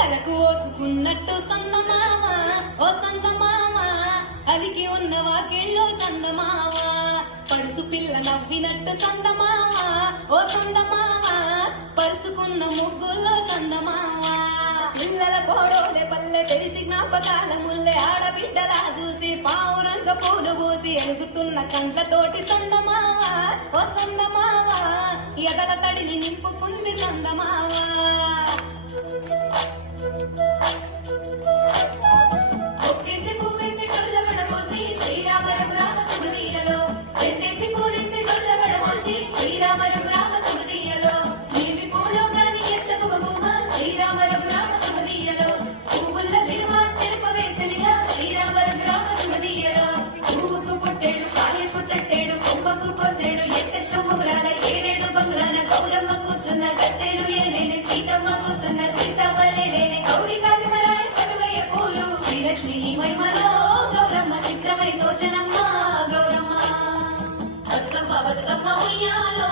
తలకు ఓసుకున్నట్టు సందమామ ఓ సందమామ అలికి ఉన్న వాకిళ్ళో సందమామ పడుసు పిల్ల నవ్వినట్టు సందమామ ఓ సందమామ పరుసుకున్న ముగ్గుల్లో సందమామ పిల్లల పోడోలే పల్లె తెలిసి జ్ఞాపకాల ముల్లె ఆడబిడ్డలా చూసి పావురంగ పూలు పూసి ఎలుగుతున్న కండ్లతోటి సందమామ ఓ సందమామ ఎదల తడిని నింపుకుంది సందమామ ఒక్కేసి పువ్వేసి డొల్లబడబోసి శ్రీరామ రఘురామ తుమదీయలో రెండేసి పూలేసి డొల్లబడబోసి శ్రీరామ రఘురామ తుమదీయలో నీవి పూలో గాని ఎత్తకు బహుమ శ్రీరామ రఘురామ తుమదీయలో పువ్వుల్ల విలువ తెరుపవేసలిగా శ్రీరామ రఘురామ తుమదీయలో పువ్వుకు పుట్టేడు కాయకు తట్టేడు కొమ్మకు కోసేడు ఎత్తెత్తు ముగురాల ఏడేడు బంగ్లాన గౌరమ్మ కూసున్న గత్తెలు ఏలేని సీతమ్మ కూసున్న శ్రీసవలేని గౌరీ కాటిమరాయ కరువయ్య పూలు శ్రీలక్ష్మి మహిమలో గౌరమ్మ చిత్రమై దోచనమ్మ గౌరమ్మ బతుకమ్మ బతుకమ్మ ఉయ్యాలో